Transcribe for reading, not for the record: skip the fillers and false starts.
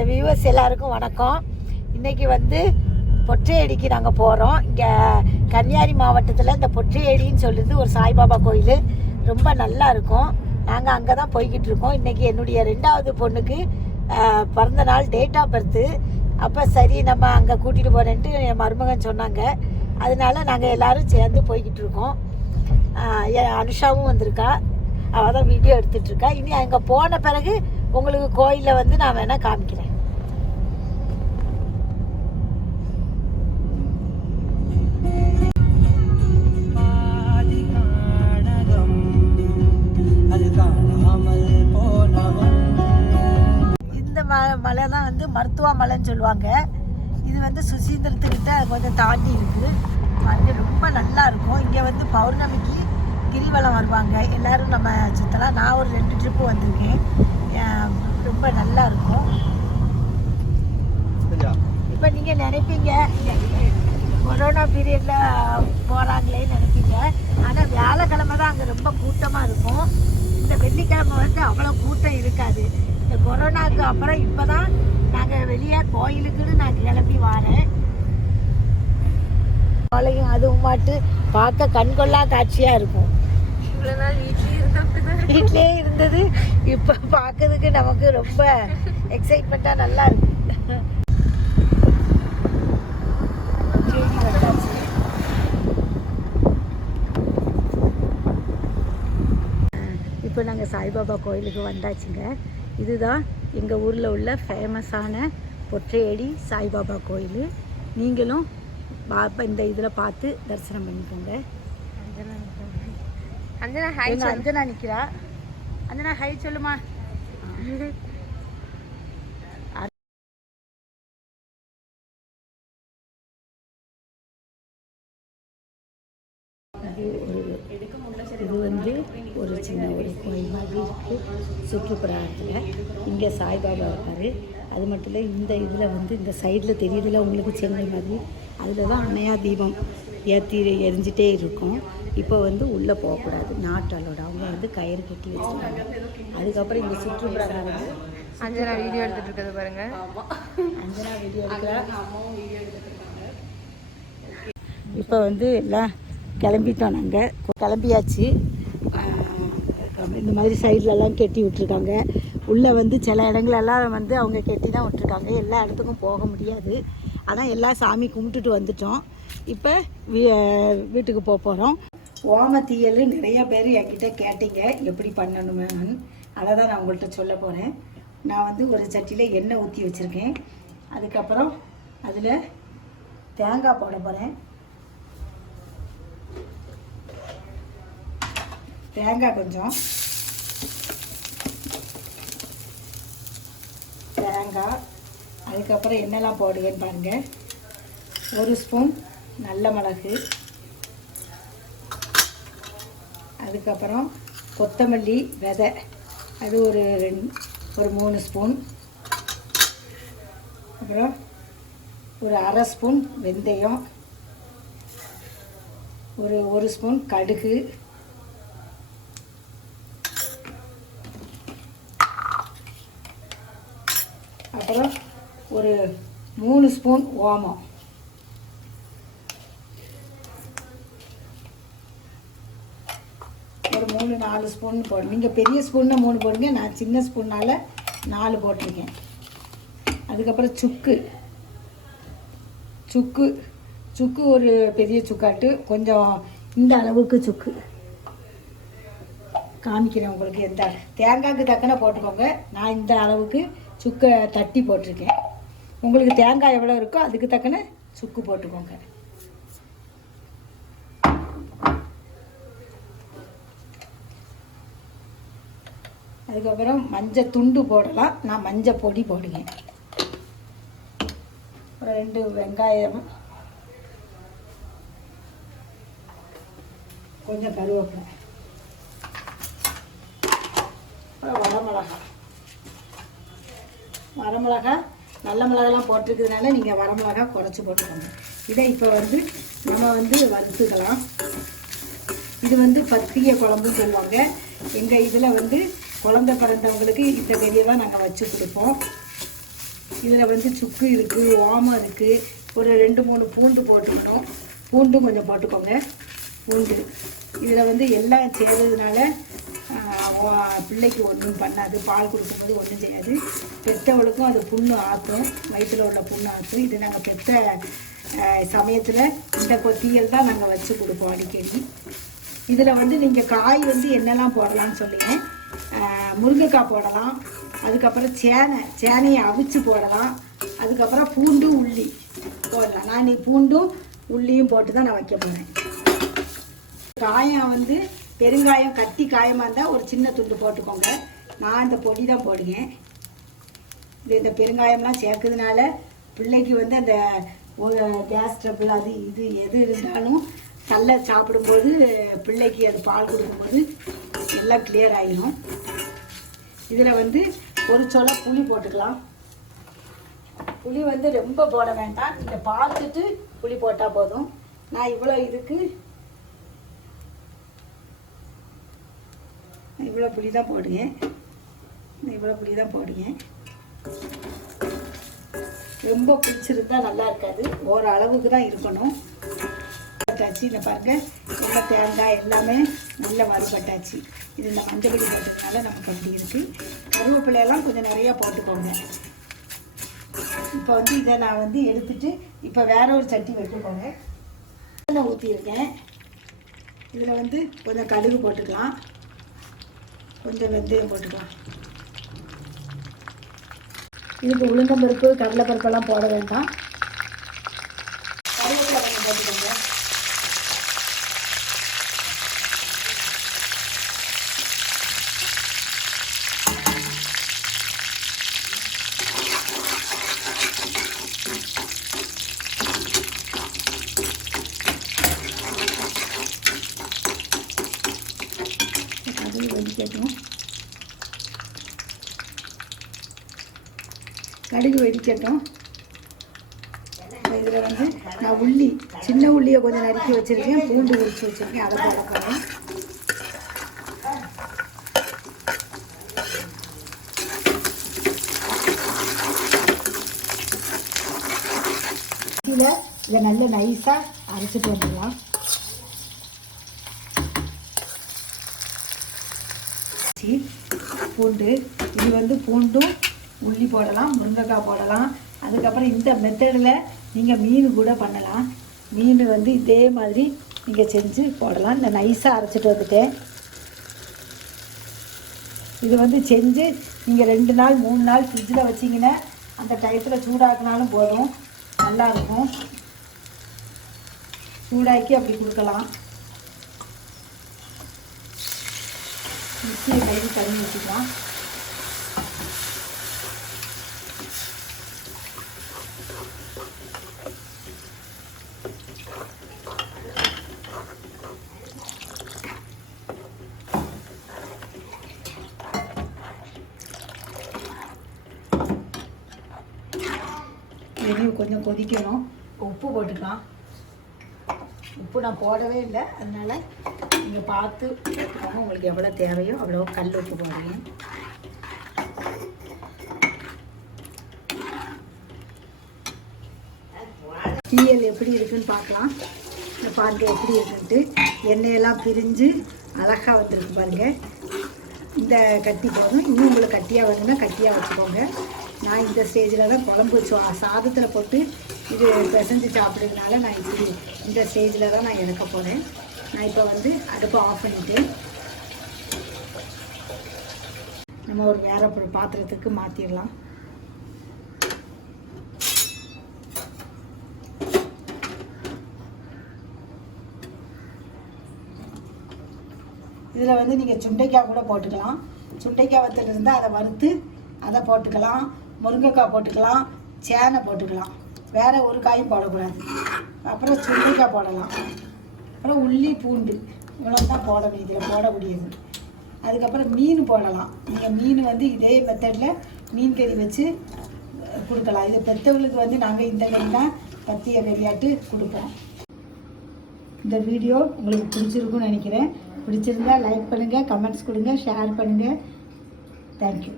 என் viewers எல்லாருக்கும் வணக்கம். இன்றைக்கி வந்து பொற்றையடிக்கு நாங்கள் போகிறோம். இங்கே கன்னியாகுமரி மாவட்டத்தில் இந்த பொற்றையடின்னு சொல்லிட்டு ஒரு சாய்பாபா கோயில் ரொம்ப நல்லா இருக்கும். நாங்கள் அங்கே தான் போய்கிட்டு இருக்கோம். இன்றைக்கி என்னுடைய 2வது பொண்ணுக்கு பிறந்த நாள், டேட் ஆஃப் பர்த்து. அப்போ சரி நம்ம அங்கே கூட்டிகிட்டு போகிறேன்ட்டு என் மருமகன் சொன்னாங்க. அதனால நாங்கள் எல்லோரும் சேர்ந்து போய்கிட்டு இருக்கோம். என் அனுஷாவும் வந்திருக்கா, அவள் தான் வீடியோ எடுத்துகிட்ருக்கா. இனி அங்கே போன பிறகு உங்களுக்கு கோயிலில் வந்து நான் வேணால் காமிக்கிறேன். இந்த மலை தான் வந்து மருத்துவ மலைன்னு சொல்லுவாங்க. இது வந்து சுசீந்திரத்துக்கிட்ட கொஞ்சம் தாண்டி இருக்குது. அது ரொம்ப நல்லா இருக்கும். இங்கே வந்து பௌர்ணமிக்கு கிரிவலம் வருவாங்க எல்லோரும், நம்ம சுற்றலாம். நான் ஒரு 2 ட்ரிப்பு வந்திருக்கேன். ரொம்ப நல்லா இருக்கும். இப்போ நீங்கள் நினைப்பீங்க கொரோனா பீரியடில் போகிறாங்களேன்னு நினைப்பீங்க. ஆனால் வியாழக்கிழமை தான் அங்கே ரொம்ப கூட்டமாக இருக்கும். இந்த வெள்ளிக்கிழமை வந்து அவ்வளோ கூட்டம் இருக்காது. இந்த கொரோனாவுக்கு அப்புறம் இப்போ தான் நாங்கள் வெளியே கோயிலுக்குன்னு நான் கிளம்பி வரேன். கோயிலையும் அதுவும் மாட்டு பார்க்க கண்கொள்ளா காட்சியாக இருக்கும். வீட்டிலே இருந்தது இப்போ பார்க்கறதுக்கு நமக்கு ரொம்ப எக்ஸைட்மெண்ட்டாக நல்லா இருக்கு. இப்போ நாங்கள் சாய்பாபா கோயிலுக்கு வந்தாச்சுங்க. இதுதான் எங்கள் ஊரில் உள்ள ஃபேமஸான பொற்றையடி சாய்பாபா கோயில். நீங்களும் இந்த இதில் பார்த்து தரிசனம் பண்ணிக்கோங்க. அஞ்சனா ஹாய். அஞ்சனா நிற்கிறா. அஞ்சனா ஹாய் சொல்லுமா. இது வந்து ஒரு சின்ன ஒரு கோயில் மாதிரி இருக்குது சுற்றுப்புறத்தில். இங்கே சாய்பாபா இருக்கார். அது மட்டும் இல்லை, இந்த இதில் வந்து இந்த சைடில் தெரியுதுல உங்களுக்கு சென்னை மாதிரி, அதில் தான் அணையா தீபம் ஏற்றி எரிஞ்சிட்டே இருக்கும். இப்போ வந்து உள்ளே போகக்கூடாது, நாட்டாளோட அவங்க வந்து கயிறு கட்டி வச்சுருக்காங்க. அதுக்கப்புறம் இந்த சுற்றுப்புறம் வந்து அஞ்சனா வீடியோ எடுத்துகிட்டு இருக்கிறது பாருங்கள். அஞ்சனா வீடியோ எடுக்கிறா. இப்போ வந்து எல்லாம் கிளம்பிட்டோம். நாங்கள் கிளம்பியாச்சு. இந்த மாதிரி சைட்லலாம் கெட்டி விட்டுருக்காங்க. உள்ளே வந்து சில இடங்களெல்லாம் வந்து அவங்க கெட்டி தான் விட்டுருக்காங்க. எல்லா இடத்துக்கும் போக முடியாது. ஆனால் எல்லாம் சாமி கும்பிட்டுட்டு வந்துட்டோம். இப்போ வீட்டுக்கு போக போகிறோம். ஓம தீயல் நிறைய பேர் என்கிட்ட கேட்டீங்க எப்படி பண்ணணுமேன்னு. அதை தான் நான் உங்கள்கிட்ட சொல்ல போகிறேன். நான் வந்து ஒரு சட்டியில் எண்ணெய் ஊற்றி வச்சுருக்கேன். அதுக்கப்புறம் அதில் தேங்காய் போட போகிறேன். தேங்காய் கொஞ்சம், தேங்காய். அதுக்கப்புறம் என்னெல்லாம் போடுவேன்னு பாருங்கள். 1 ஸ்பூன் நல்ல மிளகு, அதுக்கப்புறம் கொத்தமல்லி விதை, அது ஒரு 3 ஸ்பூன். அப்புறம் ஒரு 1/2 ஸ்பூன் வெந்தயம், ஒரு 1 ஸ்பூன் கடுகு, அப்புறம் ஒரு 3 ஸ்பூன் ஓமம், ஒரு 3-4 ஸ்பூன் போடுங்க. நீங்கள் பெரிய ஸ்பூன்னா 3 போடுங்க, நான் சின்ன ஸ்பூன்னால் 4 போட்டிருக்கேன். அதுக்கப்புறம் சுக்கு ஒரு பெரிய சுக்காட்டு, கொஞ்சம் இந்த அளவுக்கு சுக்கு காமிக்கிறேன் உங்களுக்கு. எந்த தேங்காய்க்கு தக்கன போட்டுக்கோங்க. நான் இந்த அளவுக்கு சுக்கை தட்டி போட்டிருக்கேன். உங்களுக்கு தேங்காய் எவ்வளோ இருக்கோ அதுக்கு தக்கன சுக்கு போட்டுக்கோங்க. அதுக்கப்புறம் மஞ்சள் துண்டு போடலாம், நான் மஞ்சள் பொடி போடுவேன். அப்புறம் 2 வெங்காயம், கொஞ்சம் கருவேப்பிலை, அப்புறம் வரமிளகா. நல்ல மிளகாலாம் போட்டிருக்கிறதுனால நீங்கள் வரமிளகா குறைச்சி போட்டுக்கோங்க. இதை இப்போ வந்து நம்ம வந்து வறுத்துக்கலாம். இது வந்து பத்திய குழம்புன்னு சொல்லுவாங்க. எங்கள் இதில் வந்து குழந்தை பிறந்தவங்களுக்கு இந்த கறியை தான் நாங்கள் வச்சு கொடுப்போம். இதில் வந்து சுக்கு இருக்குது, ஓமம் இருக்குது, ஒரு 2-3 பூண்டு போட்டுக்கணும். பூண்டும் கொஞ்சம் போட்டுக்கோங்க. பூண்டு இதில் வந்து எல்லாம் செய்கிறதுனால பிள்ளைக்கு ஒன்றும் பண்ணாது, பால் கொடுக்கும்போது ஒன்றும் செய்யாது. பெற்றவளுக்கும் அது புண்ணு ஆற்றும், வயிற்றில் உள்ள புண்ணு ஆற்றும். இது நாங்கள் பெற்ற சமயத்தில் இந்த தீயல் தான் நாங்கள் வச்சு கொடுப்போம் அடிக்கடி. இதில் வந்து நீங்கள் காய் வந்து என்னெல்லாம் போடலாம்னு சொல்லுங்க. முருங்கைக்காய் போடலாம், அதுக்கப்புறம் சேனையை அவிச்சு போடலாம், அதுக்கப்புறம் பூண்டு உள்ளி போடலாம். நான் இன்னைக்கு பூண்டும் உள்ளியும் போட்டு தான் நான் வைக்க போகிறேன். காயம் வந்து பெருங்காயம் கட்டி காயமாக இருந்தால் ஒரு சின்ன துண்டு போட்டுக்கோங்க. நான் இந்த பொடி தான் போடுவேன். இந்த பெருங்காயம்லாம் சேர்க்கறதுனால பிள்ளைக்கு வந்து அந்த கேஸ் ட்ரபிள் அது இது எது இருந்தாலும் நல்லா சாப்பிடும்போது பிள்ளைக்கு அது பால் கொடுக்கும்போது எல்லாம் கிளியர் ஆகிடும். இதில் வந்து ஒரு சொல புளி போட்டுக்கலாம். புளி வந்து ரொம்ப போட வேண்டாம், இதை பார்த்துட்டு புளி போட்டால் போதும். நான் இவ்வளோ இதுக்கு இவ்வளோ புளி தான் போடுவேன். இவ்வளோ புளி தான் போடுவேன். ரொம்ப பிடிச்சிருந்தா நல்லா இருக்காது, ஓரளவுக்கு தான் இருக்கணும். வறுபட்டாச்சு, இந்த பாருங்க எல்லாம் தேங்காய் எல்லாமே நல்லா வறுபட்டாச்சு. இது இந்த மஞ்சள் போட்டதுனால நமக்கு அப்படி இருக்குது. கருவேப்பிலையெல்லாம் கொஞ்சம் நிறையா போட்டுக்கோங்க. இப்போ வந்து இதை நான் வந்து எடுத்துட்டு இப்போ வேற ஒரு சட்டி வைக்க போகிறேன். எண்ணெய் ஊற்றியிருக்கேன். இதில் வந்து கொஞ்சம் கடுகு போட்டுக்கலாம், கொஞ்சம் வெந்தயம் போட்டுக்கலாம். இதுக்கு உளுந்தம்பருப்பு கடலைப்பருப்பெல்லாம் போட வேண்டாம். கருவேப்பிலை கொஞ்சம் போட்டுக்கோங்க. கடுகு வெடிக்கட்டும். இதில் வந்து நான் உள்ளி, சின்ன உள்ளியை கொஞ்சம் நறுக்கி வச்சுருக்கேன், பூண்டு உரிச்சு வச்சுருக்கேன், அதை போட போகிறேன். இதை நல்ல நைஸாக அரைச்சிட்டு வந்துடலாம். பூண்டு, இது வந்து பூண்டும் உள்ளி போடலாம், முருங்கைக்காய் போடலாம். அதுக்கப்புறம் இந்த மெத்தடில் நீங்கள் மீன் கூட பண்ணலாம். மீன் வந்து இதே மாதிரி நீங்கள் செஞ்சு போடலாம். இந்த நைஸாக அரைச்சிட்டு வந்துட்டேன். இது வந்து செஞ்சு நீங்கள் 2 நாள் 3 நாள் ஃப்ரிட்ஜில் வச்சிங்கன்னா அந்த டயத்தில் சூடாக்கினாலும் போதும், நல்லாயிருக்கும். சூடாக்கி அப்படி கொடுக்கலாம். மிக்சியை கழுவி தண்ணி வச்சுக்கலாம். எண்ணெய் கொஞ்சம் கொதிக்கணும். உப்பு போட்டுக்கலாம். உப்பு நான் போடவே இல்லை, அதனால் நீங்கள் பார்த்து உங்களுக்கு எவ்வளோ தேவையோ அவ்வளோ கல் உப்பு போடுங்க. தீயல் எப்படி இருக்குன்னு பார்க்கலாம். இந்த பாருங்க எப்படி இருக்குன்ட்டு எண்ணெயெல்லாம் பிரிஞ்சு அழகாக வந்துருக்கு பாருங்கள். இந்த கட்டி போதும். இன்னும் உங்களுக்கு கட்டியாக வேணும்னா கட்டியாக வச்சுக்கோங்க. நான் இந்த ஸ்டேஜில் தான் குழம்பு சாதத்தில் போட்டு இது பிசைஞ்சு சாப்பிட்றதுனால நான் இப்படி இந்த ஸ்டேஜில் தான் நான் இறக்க போகிறேன். நான் இப்போ வந்து அடுப்பை ஆஃப் பண்ணிவிட்டு நம்ம ஒரு வேற பாத்திரத்துக்கு மாற்றிடலாம். இதில் வந்து நீங்கள் சுண்டைக்காய் கூட போட்டுக்கலாம். சுண்டைக்காய் வத்தல் இருந்தால் அதை வறுத்து அதை போட்டுக்கலாம். முருங்கைக்காய் போட்டுக்கலாம், சேனை போட்டுக்கலாம். வேறு ஒரு காயும் போடக்கூடாது. அப்புறம் சுண்டைக்காய் போடலாம். அப்புறம் உள்ளி பூண்டு இவ்வளோ தான் போடணும், இதில் போட முடியாது. அதுக்கப்புறம் மீன் போடலாம். நீங்கள் மீன் வந்து இதே மெத்தடில் மீன் கறி வச்சு கொடுக்கலாம். இது பெற்றவங்களுக்கு வந்து நாங்கள் இந்த கறி தான் பத்திய கறியாட்டு கொடுப்போம். இந்த வீடியோ உங்களுக்கு பிடிச்சிருக்குன்னு நினைக்கிறேன். பிடிச்சிருந்தா லைக் பண்ணுங்கள், கமெண்ட்ஸ் கொடுங்க, ஷேர் பண்ணுங்கள். தேங்க்யூ.